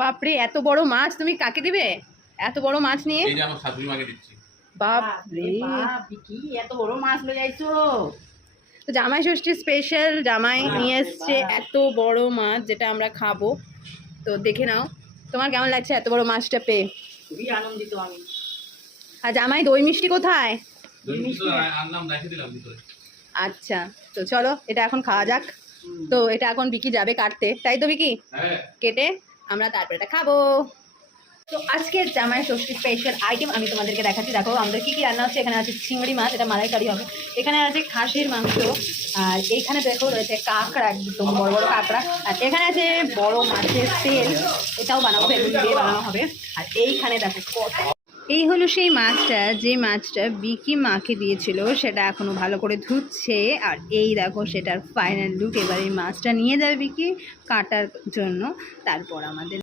বাপরে, এত বড় মাছ তুমি কাকে দিবে? এত বড় মাছ নিয়ে? এই যে আমার শাশুড়ি মাকে দিচ্ছি। বাপরে, কি এত বড় মাছ লয়ে যাইছো? তো জামাই ষষ্ঠী স্পেশাল জামাই নিয়ে এসছে এত বড় মাছ, যেটা আমরা খাবো। তো দেখে নাও, তোমার কেমন লাগছে এত বড় মাছটা পেয়ে? খুবই আনন্দিত আমি। আর জামাই দই মিষ্টি কোথায়? আনলাম, রেখে দিলাম ভিতরে। আচ্ছা, তো চলো এটা এখন খাওয়া যাক। তো এটা এখন বিকি যাবে কাটতে, তাই তো বিকি? হ্যাঁ, কেটে আমরা তারপরে এটা খাবো। তো আজকের জামাই ষষ্ঠী স্পেশাল আইটেম আমি তোমাদেরকে দেখাচ্ছি। দেখো আমাদের কী কী রান্না হচ্ছে। এখানে আছে চিংড়ি মাছ, এটা মালাইকারি হবে। এখানে আছে খাসির মাংস। আর এইখানে দেখো রয়েছে কাঁকড়া, একদম বড় বড় কাঁকড়া। আর এখানে আছে বড় মাছের তেল, এটাও বানাবো, বেগুন দিয়ে বানানো হবে। আর এইখানে দেখো কত, এই হলো সেই মাছটা, যে মাছটা বিকি মাকে দিয়েছিল, সেটা এখনো ভালো করে ধুচ্ছে। আর এই দেখো সেটার ফাইনাল লুক। এবার এই মাছটা নিয়ে যাবে বিকি কাটার জন্য, তারপর আমাদের